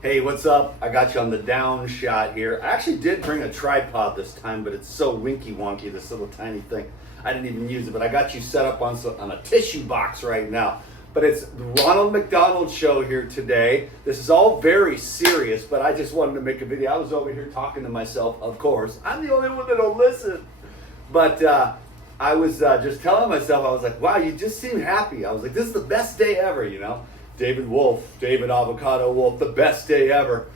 Hey, what's up? I got you on the down shot here. I actually did bring a tripod this time, but it's so winky wonky, this little tiny thing. I didn't even use it, but I got you set up on a tissue box right now. But it's the Ronald McDonald Show here today. This is all very serious, but I just wanted to make a video. I was over here talking to myself, of course. I'm the only one that'll listen. But I was just telling myself, I was like, wow, you just seem happy. I was like, this is the best day ever, you know? David Avocado Wolf, the best day ever.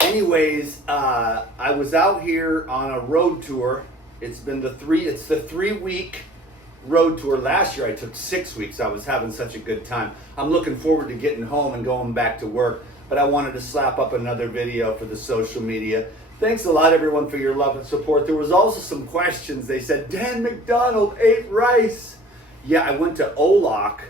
Anyways, I was out here on a road tour. It's the 3-week road tour. Last year I took 6 weeks. I was having such a good time. I'm looking forward to getting home and going back to work, but I wanted to slap up another video for the social media. Thanks a lot, everyone, for your love and support. There was also some questions. They said, Dan McDonald ate rice. Yeah, I went to Olak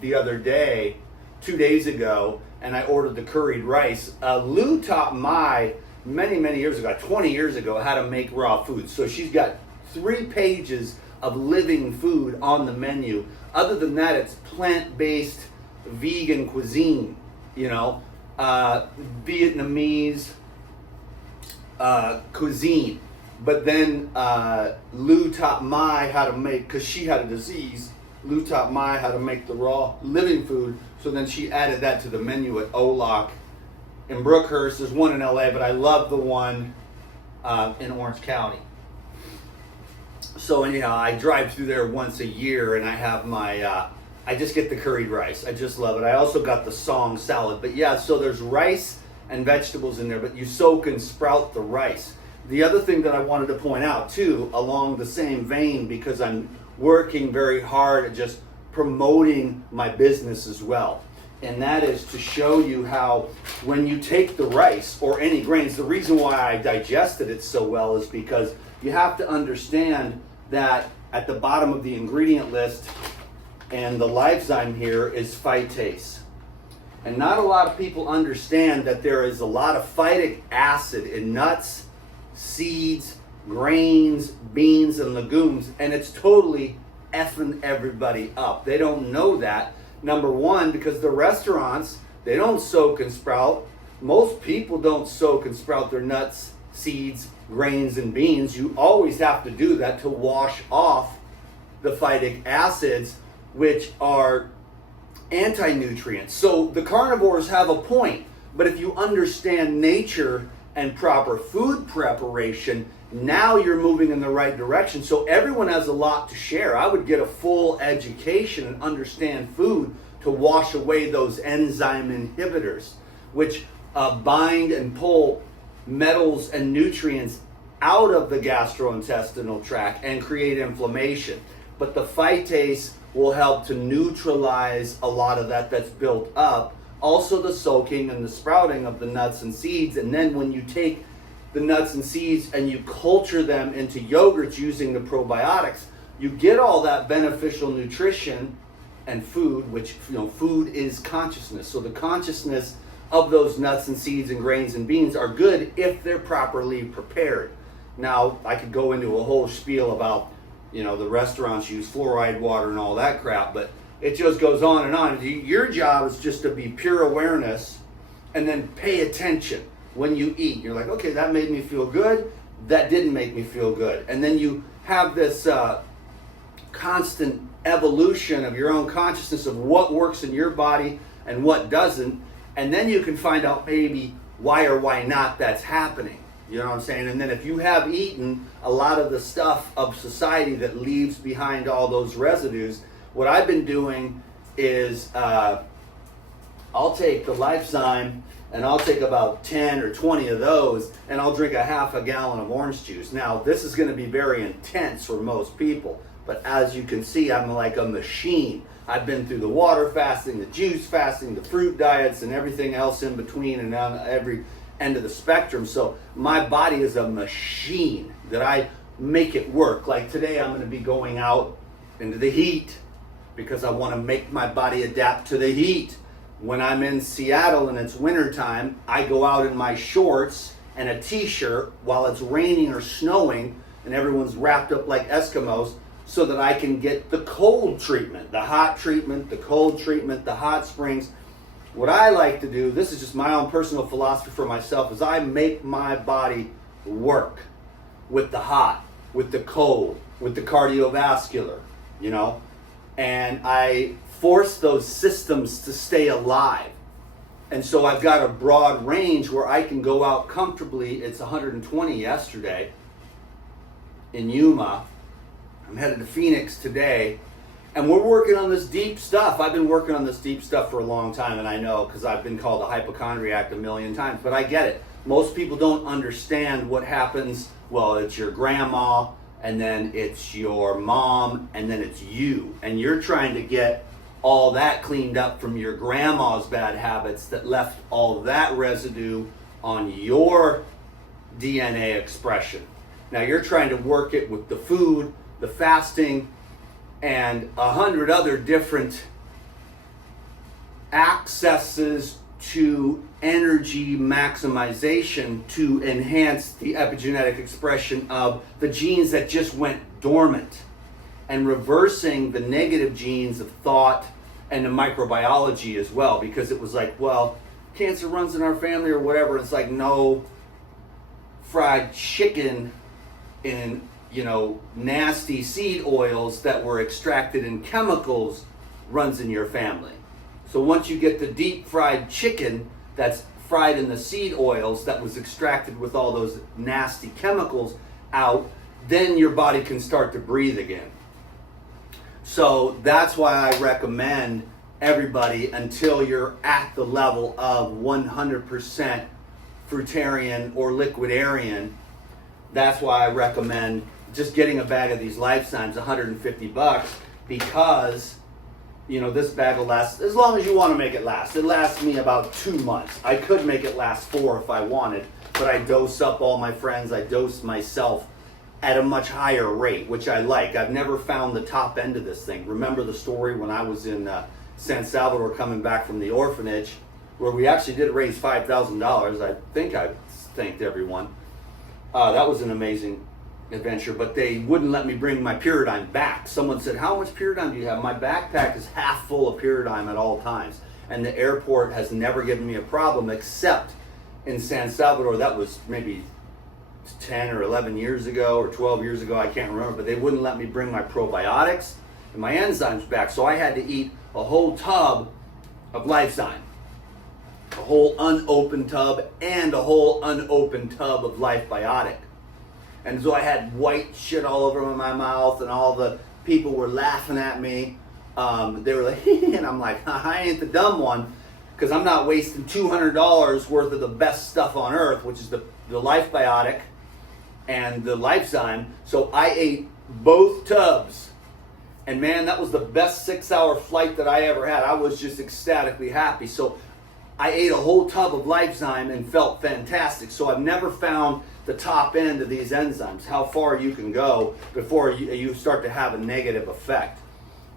the other day, 2 days ago, and I ordered the curried rice. Lou taught many years ago, 20 years ago, how to make raw food. So she's got 3 pages of living food on the menu. Other than that, it's plant-based vegan cuisine, you know, Vietnamese cuisine. But then Lou taught Mai how to make, because she had a disease, Lou taught Mai how to make the raw living food, so then she added that to the menu at Olak in Brookhurst. There's one in LA, but I love the one in Orange County. So anyhow, I drive through there once a year, and I have my, I just get the curried rice. I just love it. I also got the song salad. But yeah, so there's rice and vegetables in there, but you soak and sprout the rice. The other thing that I wanted to point out too, along the same vein, because I'm working very hard at just promoting my business as well. And that is to show you how when you take the rice or any grains, the reason why I digested it so well is because you have to understand that at the bottom of the ingredient list and the Enzyme here is phytase. And not a lot of people understand that there is a lot of phytic acid in nuts, seeds, grains, beans, and legumes, and it's totally effing everybody up. They don't know that. Number one, because the restaurants, they don't soak and sprout. Most people don't soak and sprout their nuts, seeds, grains, and beans. You always have to do that to wash off the phytic acids, which are anti-nutrients. So the carnivores have a point, but if you understand nature and proper food preparation, now you're moving in the right direction. So everyone has a lot to share. I would get a full education and understand food to wash away those enzyme inhibitors, which bind and pull metals and nutrients out of the gastrointestinal tract and create inflammation. But the phytase will help to neutralize a lot of that that's built up. Also the soaking and the sprouting of the nuts and seeds. And then when you take the nuts and seeds and you culture them into yogurts using the probiotics, you get all that beneficial nutrition and food, which, you know, food is consciousness. So the consciousness of those nuts and seeds and grains and beans are good if they're properly prepared. Now, I could go into a whole spiel about, you know, the restaurants use fluoride water and all that crap, but it just goes on and on. Your job is just to be pure awareness and then pay attention when you eat. You're like, okay, that made me feel good. That didn't make me feel good. And then you have this constant evolution of your own consciousness of what works in your body and what doesn't. And then you can find out maybe why or why not that's happening. You know what I'm saying? And then if you have eaten a lot of the stuff of society that leaves behind all those residues, what I've been doing is I'll take the Enzyme and I'll take about 10 or 20 of those and I'll drink a half a gallon of orange juice. Now, this is going to be very intense for most people, but as you can see, I'm like a machine. I've been through the water fasting, the juice fasting, the fruit diets, and everything else in between and on every end of the spectrum. So my body is a machine that I make it work. Like today, I'm going to be going out into the heat because I want to make my body adapt to the heat. When I'm in Seattle and it's wintertime, I go out in my shorts and a t-shirt while it's raining or snowing and everyone's wrapped up like Eskimos so that I can get the cold treatment, the hot treatment, the cold treatment, the hot springs. What I like to do, this is just my own personal philosophy for myself, is I make my body work with the hot, with the cold, with the cardiovascular, you know, and I force those systems to stay alive. And so I've got a broad range where I can go out comfortably. It's 120 yesterday in Yuma. I'm headed to Phoenix today. And we're working on this deep stuff. I've been working on this deep stuff for a long time, and I know because I've been called a hypochondriac a million times, but I get it. Most people don't understand what happens. Well, it's your grandma, and then it's your mom, and then it's you. And you're trying to get all that cleaned up from your grandma's bad habits that left all that residue on your DNA expression. Now you're trying to work it with the food, the fasting, and 100 other different accesses to energy maximization to enhance the epigenetic expression of the genes that just went dormant, and reversing the negative genes of thought and the microbiology as well, because it was like, well, cancer runs in our family or whatever. It's like, no, fried chicken in, you know, nasty seed oils that were extracted in chemicals runs in your family. So once you get the deep fried chicken that's fried in the seed oils that was extracted with all those nasty chemicals out, then your body can start to breathe again. So that's why I recommend everybody, until you're at the level of 100% fruitarian or liquidarian, that's why I recommend just getting a bag of these Lifezymes, $150, because, you know, this bag will last as long as you want to make it last. It lasts me about 2 months. I could make it last 4 if I wanted, but I dose up all my friends. I dose myself at a much higher rate, which I like. I've never found the top end of this thing. Remember the story when I was in San Salvador coming back from the orphanage, where we actually did raise $5,000. I think I thanked everyone. That was an amazing adventure, but they wouldn't let me bring my Pyridine back. Someone said, how much Pyridine do you have? My backpack is half full of Pyridine at all times, and the airport has never given me a problem, except in San Salvador. That was maybe 10 or 11 years ago or 12 years ago, I can't remember, but they wouldn't let me bring my probiotics and my enzymes back, so I had to eat a whole tub of Lifezyme, a whole unopened tub, and a whole unopened tub of Life Biotic. And so I had white shit all over my mouth, and all the people were laughing at me. They were like, and I'm like, I ain't the dumb one, because I'm not wasting $200 worth of the best stuff on earth, which is the Life Biotic and the Lifezyme. So I ate both tubs. And man, that was the best 6-hour flight that I ever had. I was just ecstatically happy. So I ate a whole tub of Lifezyme and felt fantastic. So I've never found the top end of these enzymes, how far you can go before you start to have a negative effect.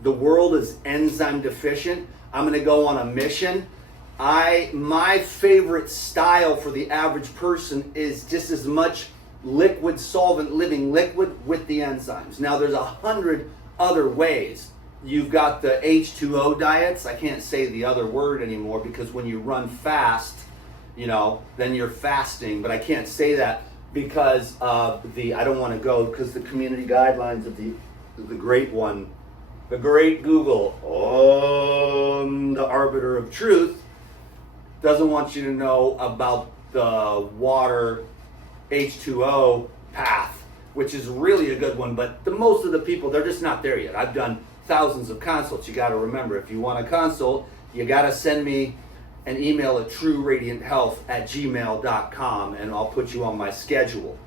The world is enzyme deficient. I'm going to go on a mission. My favorite style for the average person is just as much liquid solvent, living liquid with the enzymes. Now there's 100 other ways. You've got the H2O diets. I can't say the other word anymore, because when you run fast, you know, then you're fasting, but I can't say that because of I don't want to go, because the community guidelines of the great one, the great Google, the arbiter of truth, doesn't want you to know about the water H2O path, which is really a good one, but most of the people, they're just not there yet. I've done thousands of consults. You got to remember, if you want a consult, you got to send me an email at trueradianthealth@gmail.com, and I'll put you on my schedule,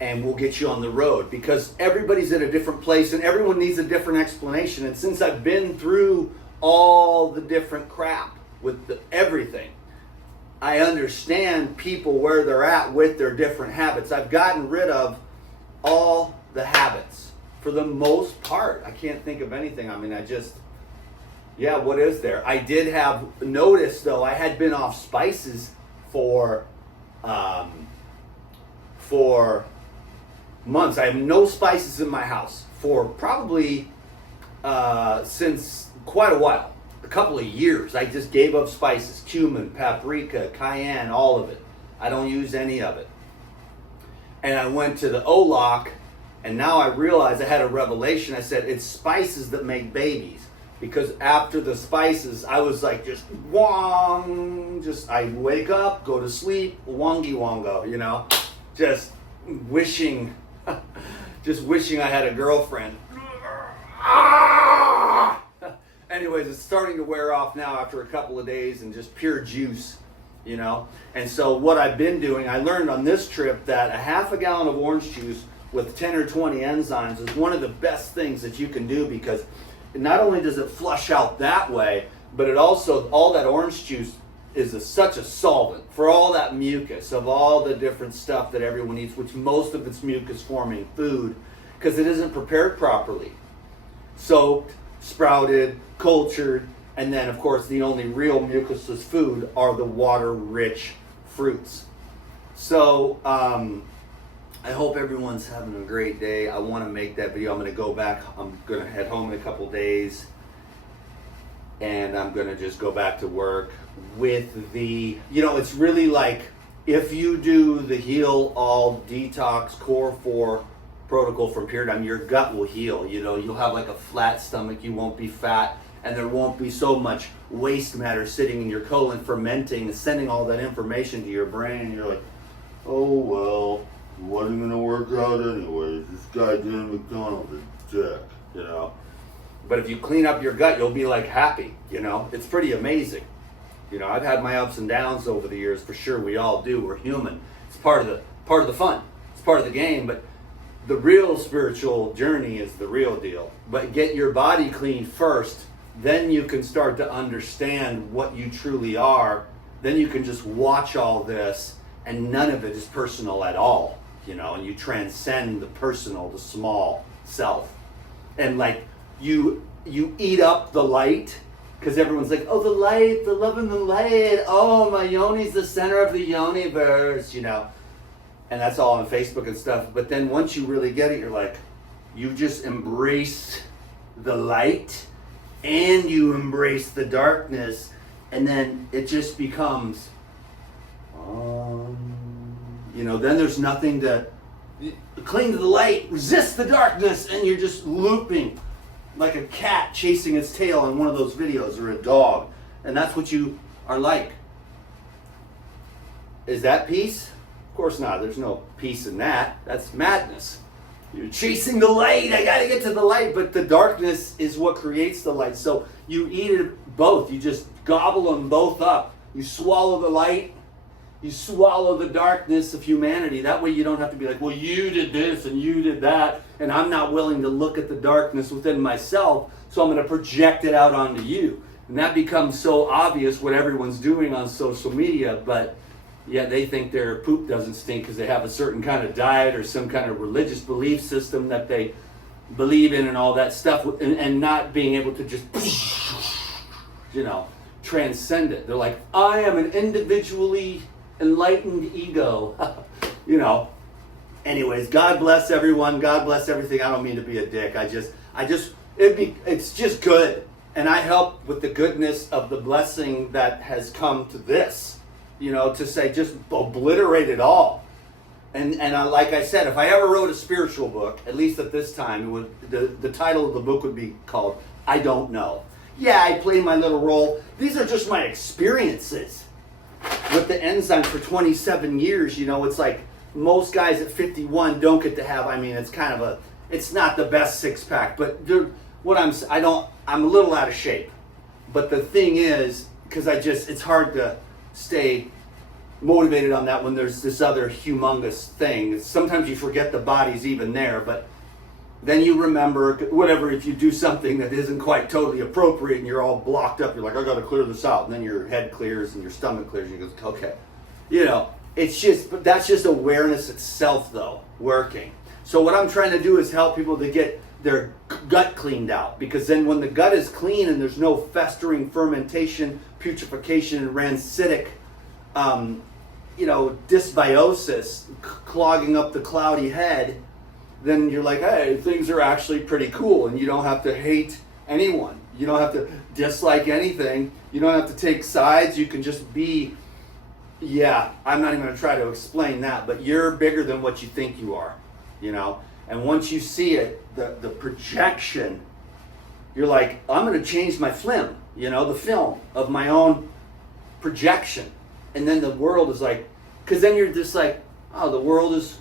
and we'll get you on the road, because everybody's at a different place and everyone needs a different explanation. And since I've been through all the different crap with everything, I understand people where they're at with their different habits. I've gotten rid of all the habits for the most part. I can't think of anything. I mean, what is there? I did have noticed, though, I had been off spices for months. I have no spices in my house for probably since quite a while. a couple of years. I just gave up spices, cumin, paprika, cayenne, all of it. I don't use any of it. And I went to the OLOC, and now I realized I had a revelation. I said, it's spices that make babies. Because after the spices, I was like just I wake up, go to sleep, wongy wongo, you know, just wishing I had a girlfriend. Anyways, it's starting to wear off now after a couple of days and just pure juice, you know. And so what I've been doing, I learned on this trip that a half a gallon of orange juice with 10 or 20 enzymes is one of the best things that you can do, because not only does it flush out that way, but it also, all that orange juice is such a solvent for all that mucus of all the different stuff that everyone eats, which most of it's mucus forming food, because it isn't prepared properly. Soaked, sprouted, cultured, and then of course the only real mucusless food are the water-rich fruits. So I hope everyone's having a great day. I want to make that video. I'm going to go back. I'm going to head home in a couple days, and I'm going to just go back to work with the, you know, it's really like if you do the Heal All Detox Core 4 protocol from Paradigm, your gut will heal. You know, you'll have like a flat stomach, you won't be fat, and there won't be so much waste matter sitting in your colon fermenting and sending all that information to your brain, and you're like, oh well, it wasn't gonna work out anyways. This guy Dan Mcdonald is a dick, you know. But if you clean up your gut, you'll be like happy, you know. It's pretty amazing. You know, I've had my ups and downs over the years, for sure. We all do. We're human. It's part of the fun. It's part of the game. But the real spiritual journey is the real deal. But get your body clean first, then you can start to understand what you truly are. Then you can just watch all this, and none of it is personal at all, you know, and you transcend the personal, the small self. And like you eat up the light, because everyone's like, oh, the light, the love and the light, oh, my yoni's the center of the universe, you know. And that's all on Facebook and stuff. But then once you really get it, you're like, you just embrace the light and you embrace the darkness, and then it just becomes, you know, then there's nothing to cling to the light, resist the darkness, and you're just looping like a cat chasing its tail on one of those videos, or a dog. And that's what you are like. Is that peace? Of course not. There's no peace in that. That's madness. You're chasing the light. I gotta get to the light. But the darkness is what creates the light. So you eat it both. You just gobble them both up. You swallow the light. You swallow the darkness of humanity. That way you don't have to be like, well, you did this and you did that, and I'm not willing to look at the darkness within myself, so I'm going to project it out onto you. And that becomes so obvious what everyone's doing on social media, but yet they think their poop doesn't stink because they have a certain kind of diet or some kind of religious belief system that they believe in and all that stuff, and not being able to just, you know, transcend it. They're like, I am an individually enlightened ego, you know. Anyways, God bless everyone. God bless everything. I don't mean to be a dick. It's just good. And I help with the goodness of the blessing that has come to this, you know, to say just obliterate it all. And like I said, if I ever wrote a spiritual book, at least at this time, it would, the title of the book would be called I Don't Know. Yeah, I play my little role. These are just my experiences with the enzymes for 27 years. You know, it's like most guys at 51 don't get to have, I mean, it's kind of it's not the best six pack, but I'm a little out of shape. But the thing is, because it's hard to stay motivated on that when there's this other humongous thing. Sometimes you forget the body's even there, but then you remember, whatever, if you do something that isn't quite totally appropriate and you're all blocked up, you're like, I got to clear this out. And then your head clears and your stomach clears and you go, okay. You know, but that's just awareness itself, though, working. So what I'm trying to do is help people to get their gut cleaned out. Because then when the gut is clean and there's no festering fermentation, putrefaction, and rancidic, dysbiosis clogging up the cloudy head, then you're like, hey, things are actually pretty cool, and you don't have to hate anyone. You don't have to dislike anything. You don't have to take sides. You can just be, yeah, I'm not even going to try to explain that, but you're bigger than what you think you are, you know? And once you see it, the projection, you're like, I'm going to change my film, you know, the film of my own projection. And then the world is like, because then you're just like, oh, the world is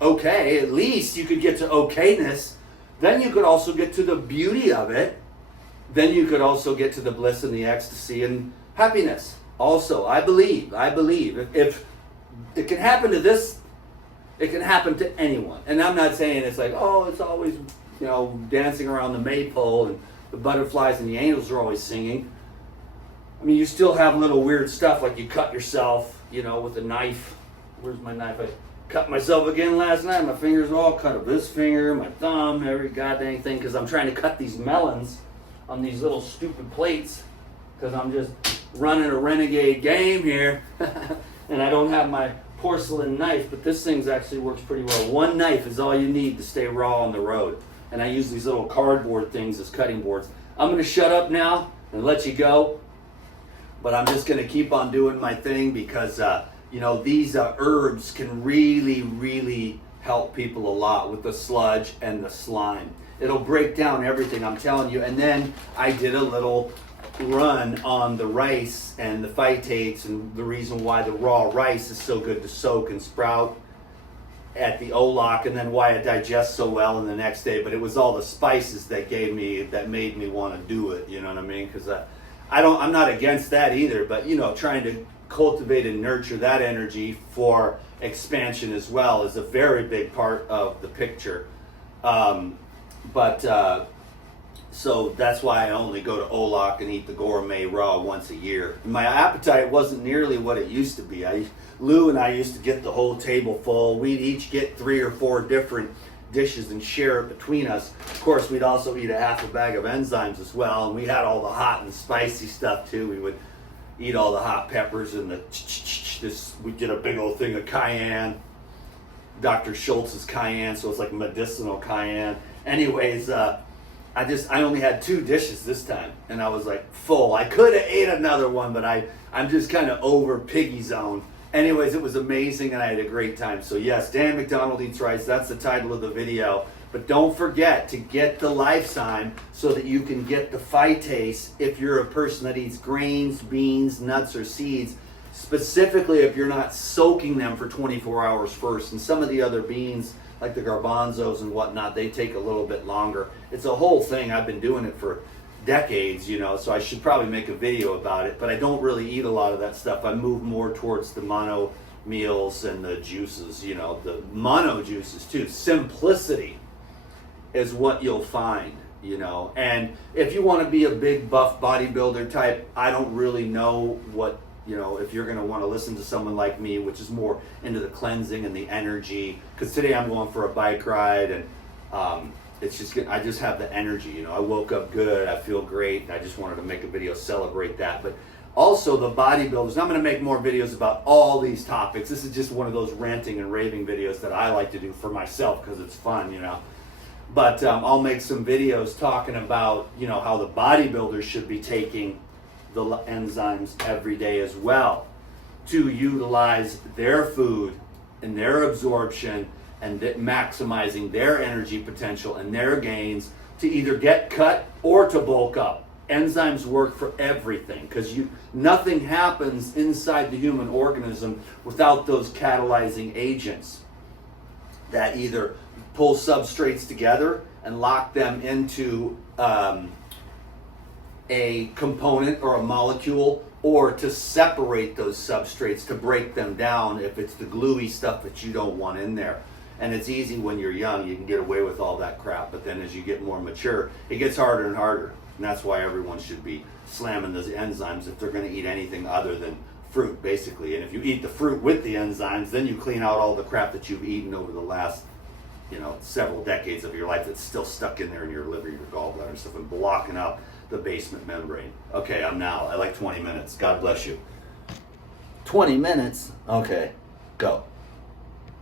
okay. At least you could get to okayness. Then you could also get to the beauty of it. Then you could also get to the bliss and the ecstasy and happiness. Also, I believe if it can happen to this, it can happen to anyone. And I'm not saying it's like, oh, it's always, you know, dancing around the maypole and the butterflies and the angels are always singing. I mean, you still have little weird stuff like you cut yourself, you know, with a knife. Where's my knife? I cut myself again last night. My fingers are all cut up. This finger, my thumb, every goddamn thing, because I'm trying to cut these melons on these little stupid plates because I'm just running a renegade game here. And I don't have my porcelain knife, but this thing actually works pretty well. One knife is all you need to stay raw on the road. And I use these little cardboard things as cutting boards. I'm going to shut up now and let you go. But I'm just going to keep on doing my thing because, you know, these herbs can really, really help people a lot with the sludge and the slime. It'll break down everything, I'm telling you. And then I did a little run on the rice and the phytates and the reason why the raw rice is so good to soak and sprout at the OLOC, and then why it digests so well in the next day. But it was all the spices that made me want to do it, you know what I mean? Because I'm not against that either, but you know, trying to cultivate and nurture that energy for expansion as well is a very big part of the picture. So that's why I only go to OLOC and eat the gourmet raw once a year. My appetite wasn't nearly what it used to be. Lou and I used to get the whole table full. We'd each get 3 or 4 different dishes and share it between us. Of course, we'd also eat a half a bag of enzymes as well, and we had all the hot and spicy stuff too. We would eat all the hot peppers and we'd get a big old thing of cayenne, Dr. Schultz's cayenne, so it's like medicinal cayenne. Anyways, I only had 2 dishes this time, and I was like full. I could have ate another one, but I'm just kind of over piggy zone. Anyways, it was amazing, and I had a great time. So yes, Dan McDonald Eats Rice, that's the title of the video. But don't forget to get the Lifezyme so that you can get the phytase if you're a person that eats grains, beans, nuts, or seeds. Specifically if you're not soaking them for 24 hours first. And some of the other beans, like the garbanzos and whatnot, they take a little bit longer. It's a whole thing. I've been doing it for decades, you know, so I should probably make a video about it, but I don't really eat a lot of that stuff. I move more towards the mono meals and the juices, you know, the mono juices too. Simplicity is what you'll find, you know. And if you want to be a big buff bodybuilder type, I don't really know what, you know, if you're going to want to listen to someone like me, which is more into the cleansing and the energy, because today I'm going for a bike ride, and it's just good. I just have the energy, you know. I woke up good, I feel great, and I just wanted to make a video celebrate that. But also the bodybuilders, and I'm going to make more videos about all these topics. This is just one of those ranting and raving videos that I like to do for myself because it's fun, you know. But I'll make some videos talking about, you know, how the bodybuilders should be taking the enzymes every day as well to utilize their food and their absorption and maximizing their energy potential and their gains to either get cut or to bulk up. Enzymes work for everything because nothing happens inside the human organism without those catalyzing agents that either pull substrates together and lock them into a component or a molecule, or to separate those substrates to break them down if it's the gluey stuff that you don't want in there. And it's easy when you're young, you can get away with all that crap, but then as you get more mature, it gets harder and harder. And that's why everyone should be slamming those enzymes if they're going to eat anything other than fruit, basically. And if you eat the fruit with the enzymes, then you clean out all the crap that you've eaten over the last, you know, several decades of your life that's still stuck in there in your liver, your gallbladder and stuff, and blocking up the basement membrane. Okay, I like 20 minutes. God bless you. 20 minutes? Okay, go.